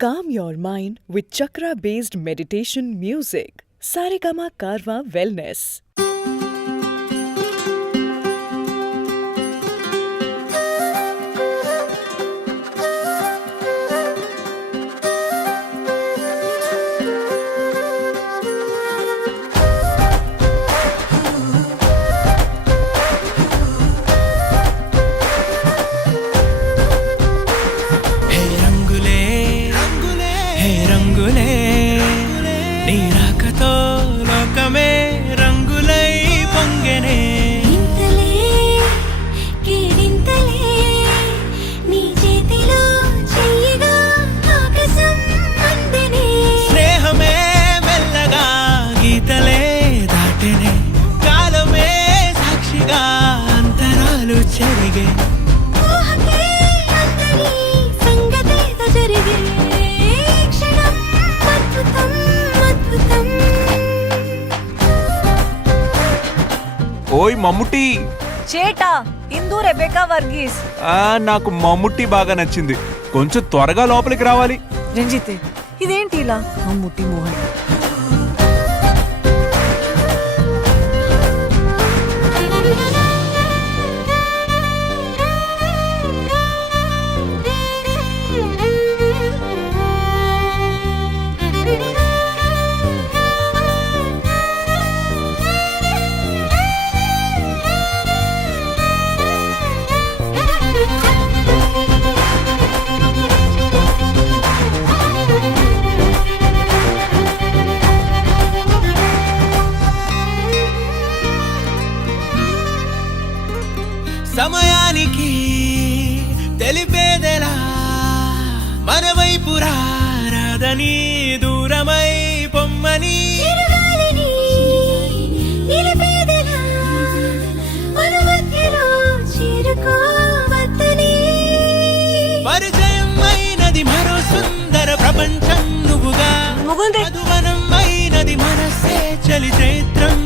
Calm your mind with chakra-based meditation music. Saregama Karwa Wellness. నీరాకతో లోకమే రంగులై పొంగెనే ఇంతలే కేరింతలే నీ చేతిలో చెయ్యగా ఆకాశం అందెనే స్నేహమే మెల్లగా గీతలే దాటెనే కాలమే సాక్షిగా అంతరాలు చెరిగే ఊహకే అందని సంగతేదో జరిగే క్షణం అద్భుతం అద్భుతం ఓయ్ మమ్ముట్టి చేటా ఇందు రెబెకా వర్గీస్ నాకు మమ్ముట్టి బాగా నచ్చింది. కొంచెం త్వరగా లోపలికి రావాలి. రంజిత్ ఇదేంటి ఇలా మమ్ముట్టి మోహన్ సమయానికి తెలిపేదెలా మన వైపు రాదని దూరమై పొమ్మని చిరుగాలిని నిలిపేదెలా మన మధ్యలో చేరుకోవద్దని పరిచయం అయినది మరో సుందర ప్రపంచం నువ్వుగా ముగుందే మధువనం అయినది మనసే చలి చైత్రం